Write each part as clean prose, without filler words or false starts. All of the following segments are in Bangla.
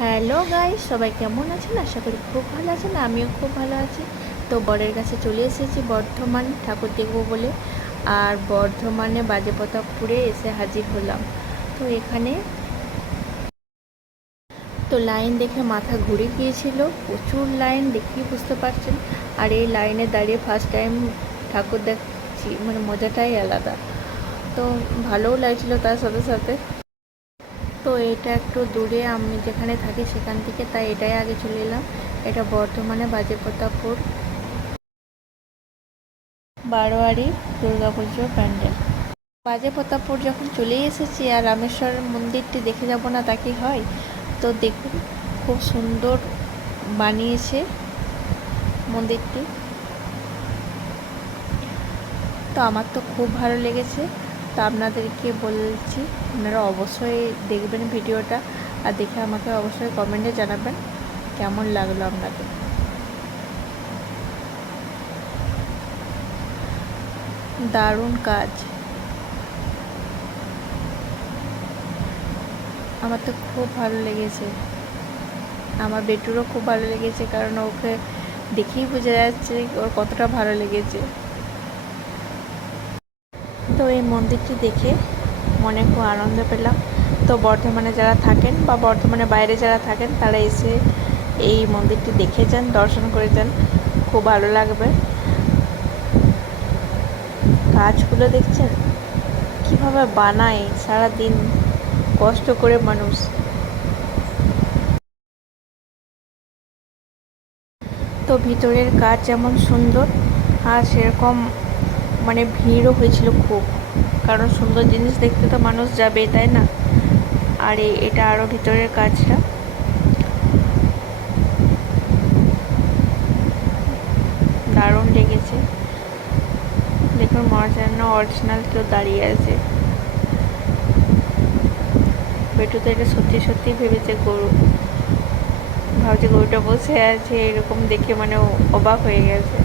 হ্যালো গাইস, সবাই কেমন আছেন? আশা করি খুব ভালো আছেন। আমিও খুব ভালো আছি। তো বরের কাছে চলে এসেছি বর্ধমান ঠাকুর দেখব বলে। আর বর্ধমানে বাজেপ্রতাপপুরে এসে হাজির হলাম। তো এখানে তো লাইন দেখে মাথা ঘুরে গিয়েছিল, প্রচুর লাইন, দেখেই বুঝতে পারছেন। আর এই লাইনে দাঁড়িয়ে ফার্স্ট টাইম ঠাকুর দেখছি, মানে মজাটাই আলাদা। তো ভালোও লাগছিল তার সাথে সাথে। তো এটা একটু দূরে, আমি যেখানে থাকি সেখান থেকে, তাই এটাই আগে চলে এলাম। এটা বর্ধমানে বাজেপ্রতাপপুর বারোয়ারি দুর্গাপুজোর প্যান্ডেল। বাজেপ্রতাপপুর যখন চলেই এসেছি, আর রামেশ্বর মন্দিরটি দেখে যাব না তা কি হয়? তো দেখুন, খুব সুন্দর বানিয়েছে মন্দিরটি। তো আমার তো খুব ভালো লেগেছে। তো আপনাদেরকে বলছি, আপনারা অবশ্যই দেখবেন ভিডিওটা, আর দেখে আমাকে অবশ্যই কমেন্টে জানাবেন কেমন লাগলো আপনাদের। দারুণ কাজ। আমার তো খুব ভালো লেগেছে, আমার বেটুরও খুব ভালো লেগেছে, কারণ ওকে দেখেই বোঝা যাচ্ছে ওর কতটা ভালো লেগেছে। তো এই মন্দিরটি দেখে মনে খুব আনন্দ পেলাম। তো বর্ধমানে যারা থাকেন বা বর্ধমানের বাইরে যারা থাকেন, তারা এসে এই মন্দিরটি দেখে যান, দর্শন করে যান, খুব ভালো লাগবে। কাজগুলো দেখছেন কীভাবে বানায়, সারাদিন কষ্ট করে মানুষ। তো ভিতরের কাজ যেমন সুন্দর, আর সেরকম মানে ভিড়ও হয়েছিল খুব, কারণ সুন্দর জিনিস দেখতে তো মানুষ যাবে, তাই না? আর এটা আরও ভিতরের কাজটা দারুণ লেগেছে। দেখুন, মনে যেন অরিজিনাল কেউ দাঁড়িয়ে আছে। বেটু তো এটা সত্যি সত্যি ভেবেছে গরু, ভাবছে গরুটা বসে আছে, এরকম দেখে মানে অবাক হয়ে গেছে।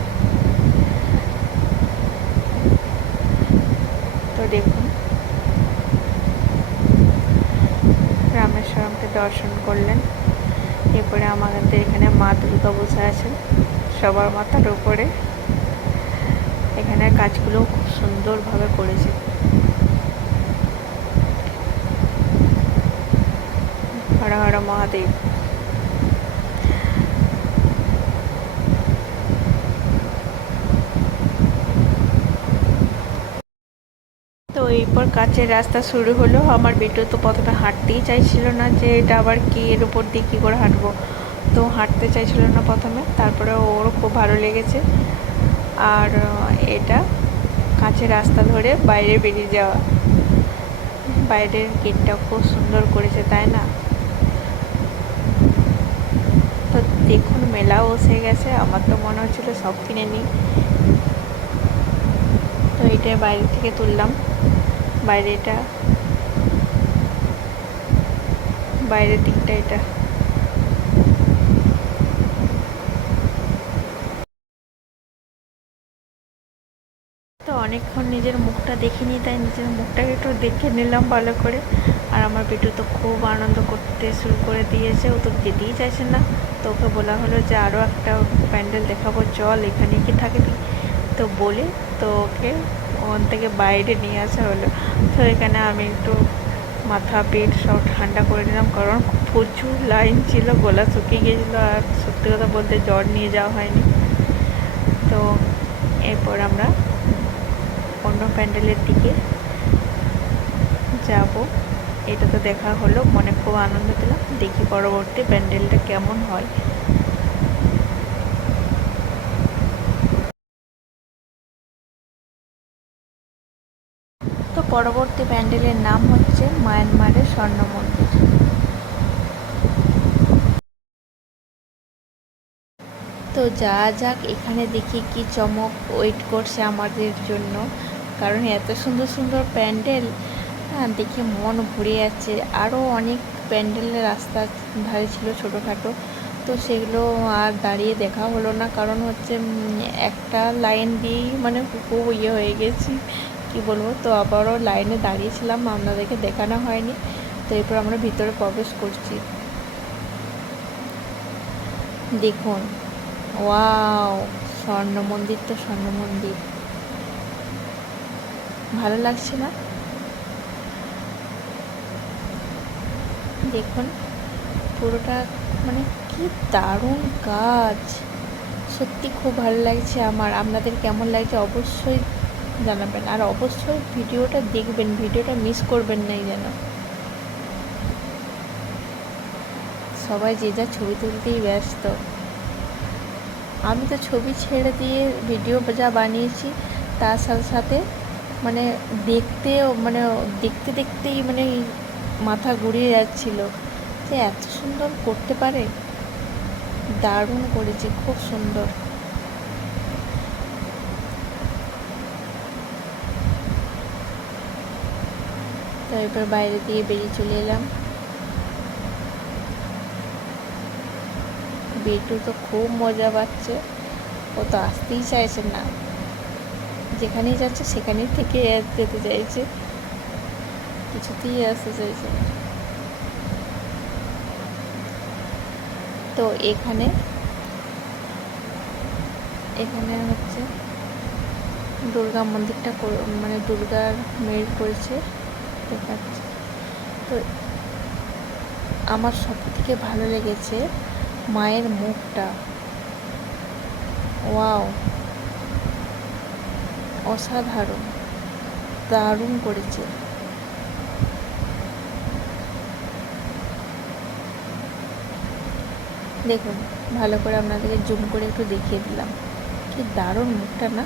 তো দেখুন, রামেশ্বরমকে দর্শন করলেন। এরপরে আমাদের এখানে মা দুর্গা বসে আছেন সবার মাথার উপরে। এখানের কাজগুলো খুব সুন্দরভাবে করেছে। হর হর মহাদেব। তো এরপর কাছের রাস্তা শুরু হলো। আমার বেটু তো প্রথমে হাঁটতেই চাইছিল না, যে এটা আবার কি, এর উপর দিয়ে কী করে হাঁটবো। তো হাঁটতে চাইছিল না প্রথমে, তারপরে ওরও খুব ভালো লেগেছে। আর এটা কাছের রাস্তা ধরে বাইরে বেরিয়ে যাওয়া, বাইরের গেটটা খুব সুন্দর করেছে, তাই না? তো দেখুন, মেলাও বসে গেছে। আমার তো মনে হচ্ছিল সব কিনে নিই। তো এটা বাইরে থেকে তুললাম, বাইরেটা, বাইরের দিকটা এটা। তো অনেকক্ষণ নিজের মুখটা দেখিনি, তাই নিজের মুখটাকে একটু দেখে নিলাম ভালো করে। আর আমার বেটু তো খুব আনন্দ করতে শুরু করে দিয়েছে, ও তো যেতেই চাইছে না। তো ওকে বলা হলো যে আরও একটা প্যান্ডেল দেখাবো, চল, এখানে কি থাকবি? তো বলে তো ওকে ওখান থেকে বাইরে নিয়ে আসা হলো। তো এখানে আমি একটু মাথা পেট সব ঠান্ডা করে নিলাম, কারণ প্রচুর লাইন ছিল, গলা শুকিয়ে গিয়েছিলো, আর সত্যি কথা বলতে জ্বর নিয়ে যাওয়া হয়নি। তো এরপর আমরা অন্য প্যান্ডেলের দিকে যাব। এটা তো দেখা হলো, মনে খুব আনন্দ পেলাম। দেখি পরবর্তী প্যান্ডেলটা কেমন হয়। তো পরবর্তী প্যান্ডেলের নাম হচ্ছে মায়ানমারের স্বর্ণ মন্দির। তো যা যাক, এখানে দেখি কি চমক ওয়েট করছে আমাদের জন্য, কারণ এত সুন্দর সুন্দর প্যান্ডেল, হ্যাঁ, দেখে মন ভরে যাচ্ছে। আরও অনেক প্যান্ডেলের রাস্তার ধারে ছিল ছোটোখাটো, তো সেগুলো আর দাঁড়িয়ে দেখা হলো না, কারণ হচ্ছে একটা লাইন দিয়েই মানে খুব হয়ে গেছি, কি বলবো। তো আবারও লাইনে দাঁড়িয়েছিলাম, আপনাদেরকে দেখানো হয়নি। তো এরপর আমরা ভিতরে প্রবেশ করছি। দেখুন, ওয়াও, স্বর্ণ মন্দির তো স্বর্ণ মন্দির, ভালো লাগছে না? দেখুন পুরোটা, মানে কি দারুণ কাজ, সত্যি খুব ভালো লাগছে আমার। আপনাদের কেমন লাগছে অবশ্যই জানাবেন, আর অবশ্যই ভিডিওটা দেখবেন, ভিডিওটা মিস করবেন না যেন। সবাই যে যা ছবি তুলতেই ব্যস্ত, আমি তো ছবি ছেড়ে দিয়ে ভিডিও যা বানিয়েছি তার সাথে সাথে মানে দেখতে দেখতেই মানে মাথা ঘুরিয়ে যাচ্ছিল যে এত সুন্দর করতে পারে, দারুণ করেছে, খুব সুন্দর। তো এবার বাইরে দিয়ে বেরিয়ে চলে এলাম। বেটু তো খুব মজা পাচ্ছে, ও তো আসতেই চাইছে না, যেখানেই যাচ্ছে সেখানেই থেকে যেতে চাইছে, কিছুতেই আসতে চাইছে না। তো এখানে হচ্ছে দুর্গা মন্দিরটা, মানে দুর্গার মেয়ের করেছে দেখাচ্ছে। তো আমার সব থেকে ভালো লেগেছে মায়ের মুখটা, ওয়াও, অসাধারণ, দারুণ করেছে। দেখুন ভালো করে আপনাদেরকে জুম করে একটু দেখিয়ে দিলাম, কি দারুণ মুখটা না।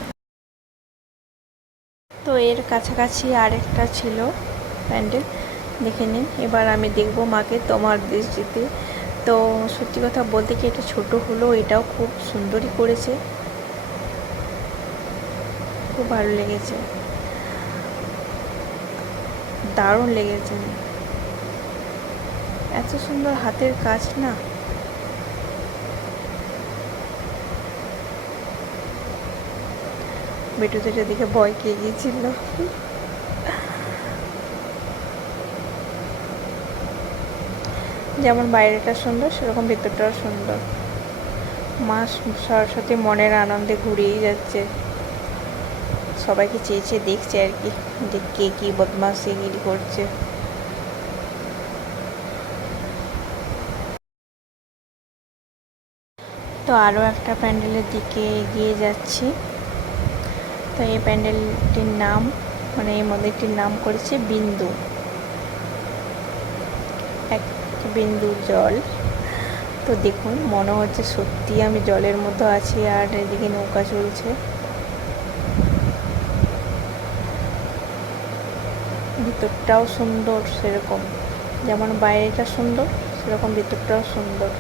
তো এর কাছাকাছি আরেকটা ছিল প্যান্ডেল, দেখে নিন। এবার আমি দেখব মাকে তোমার দৃষ্টিতে। তো সত্যি কথা বলতে কি, এটা ছোট হলো, এটাও খুব সুন্দরই করেছে, খুব ভালো লেগেছে, দারুণ লেগেছে, এত সুন্দর হাতের কাজ না। বেটু তো এটা দেখে ভয় পেয়ে গিয়েছিল। যেমন বাইরেটা সুন্দর সেরকম ভেতরটাও সুন্দর। মা সরস্বতী মনের আনন্দে ঘুরিয়েই যাচ্ছে, সবাইকে চেয়ে চেয়ে দেখছে আর কি, যে কে কী বদমাশিগিরি করছে। তো আরও একটা প্যান্ডেলের দিকে এগিয়ে যাচ্ছি। তো এই প্যান্ডেলটির নাম, মানে এই মন্দিরটির নাম করেছে বিন্দু, এক বিন্দু জল। তো দেখুন মনে হচ্ছে সত্যি আমি জলের মধ্যে আছি, আর এদিকে নৌকা চলছে। ভিতরটাও সুন্দর সেরকম, যেমন বাইরেটা সুন্দর সেরকম ভিতরটাও সুন্দর।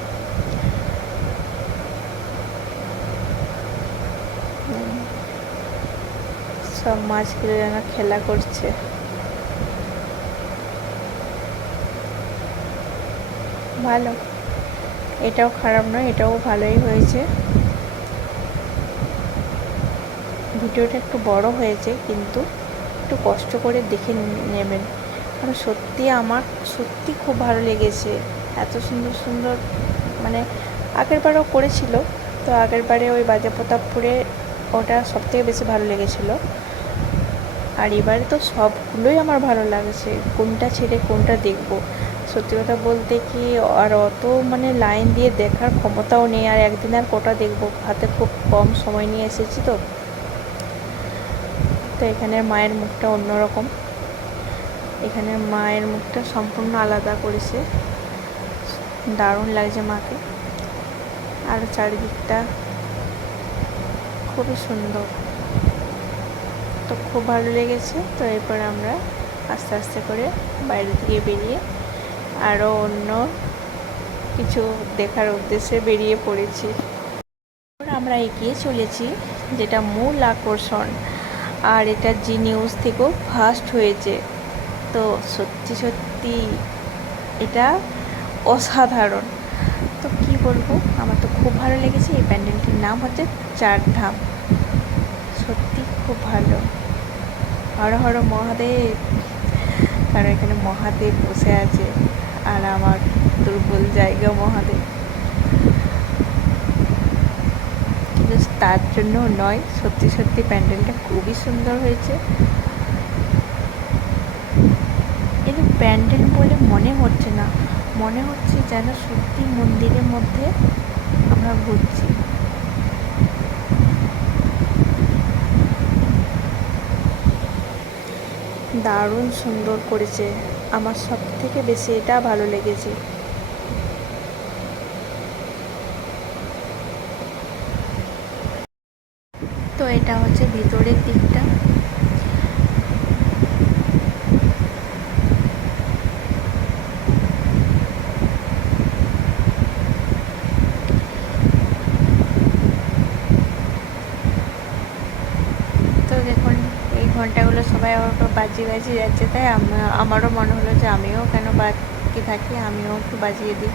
সব মাছগুলো যেন খেলা করছে, ভালো, এটাও খারাপ নয়, এটাও ভালোই হয়েছে। ভিডিওটা একটু বড় হয়েছে, কিন্তু একটু কষ্ট করে দেখে নেবেন, কারণ সত্যি আমার সত্যি খুব ভালো লেগেছে, এত সুন্দর সুন্দর। মানে আগের বারেও করেছিল, তো আগের বারে ওই বাজাপ্রতাপপুরে ওটা সবথেকে বেশি ভালো লেগেছিলো, আর এবারে তো সবগুলোই আমার ভালো লাগছে, কোনটা ছেড়ে কোনটা দেখবো। সত্যি কথা বলতে কি, আর অত মানে লাইন দিয়ে দেখার ক্ষমতাও নেই, আর একদিন আর কটা দেখবো, হাতে খুব কম সময় নিয়ে এসেছি। তো এখানে মায়ের মুখটা অন্যরকম, এখানে মায়ের মুখটা সম্পূর্ণ আলাদা করেছে, দারুণ লাগছে মাকে, আর চারিদিকটা খুবই সুন্দর, তো খুব ভালো লেগেছে। তো এরপর আমরা আস্তে আস্তে করে বাইরে থেকে বেরিয়ে আরও অন্য কিছু দেখার উদ্দেশ্যে বেরিয়ে পড়েছি। আমরা এগিয়ে চলেছি, যেটা মূল আকর্ষণ, আর এটা জি নিউজ থেকেও ফার্স্ট হয়েছে। তো সত্যি সত্যি এটা অসাধারণ, তো কি বলবো, আমার তো খুব ভালো লেগেছে। এই প্যান্ডেলটির নাম হচ্ছে চারধাম, সত্যি খুব ভালো। হর হর মহাদেব, কারণ এখানে মহাদেব বসে আছে, আর আমার দুর্বল জায়গা মহাদেব। জাস্ট তার জন্য নয়, সত্যি সত্যি প্যান্ডেলটা খুবই সুন্দর হয়েছে। কিন্তু প্যান্ডেল বলে মনে হচ্ছে না, মনে হচ্ছে যেন সত্যি মন্দিরের মধ্যে আমরা ঘুরছি। দারুণ সুন্দর করেছে, আমার সব থেকে বেশি এটা ভালো লেগেছে। তো এটা হচ্ছে ভিতরের দিকটা। তো দেখুন এই ঘন্টাগুলো সবাই আবার বাজিয়ে বাজিয়ে যাচ্ছে, তাই আমারও মনে হলো যে আমিও কেন বাকি থাকি, আমিও একটু বাজিয়ে দিই।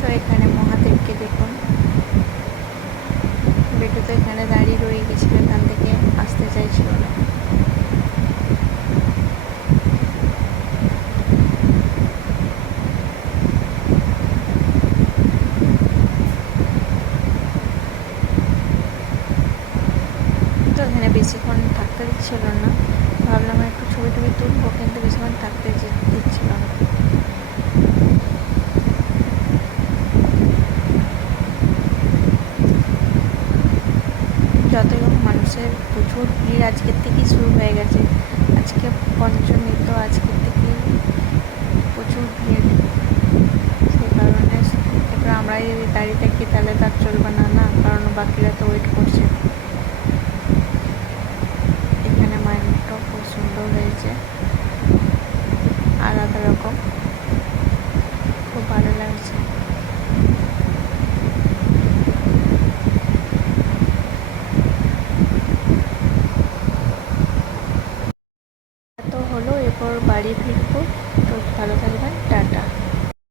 তো এখানে মহাদেবকে দেখুন, বেটু তো এখানে দাঁড়িয়ে রয়ে গেছিল, এখান থেকে আসতে চাইছিল না। তো এখানে বেশিক্ষণ থাকতে দিচ্ছিল না, ভাবলাম একটু ছবি টবি তুলবো, কিন্তু বেশিক্ষণ থাকতে দিচ্ছিল না। যতই হোক মানুষের প্রচুর ভিড় আজকের থেকেই শুরু হয়ে গেছে, আজকে পঞ্চমী, তো আজকের থেকেই প্রচুর ভিড়। সেই কারণে এবার আমরা যদি দাঁড়িয়ে থাকি তাহলে তার চলবে না, না, কারণ বাকিরা তো ওয়েট করছে। এখানে মায়ের মুখটাও খুব সুন্দর হয়েছে, আলাদা রকম, খুব ভালো লাগছে। তো হলো, এরপর বাড়ি ফিরব।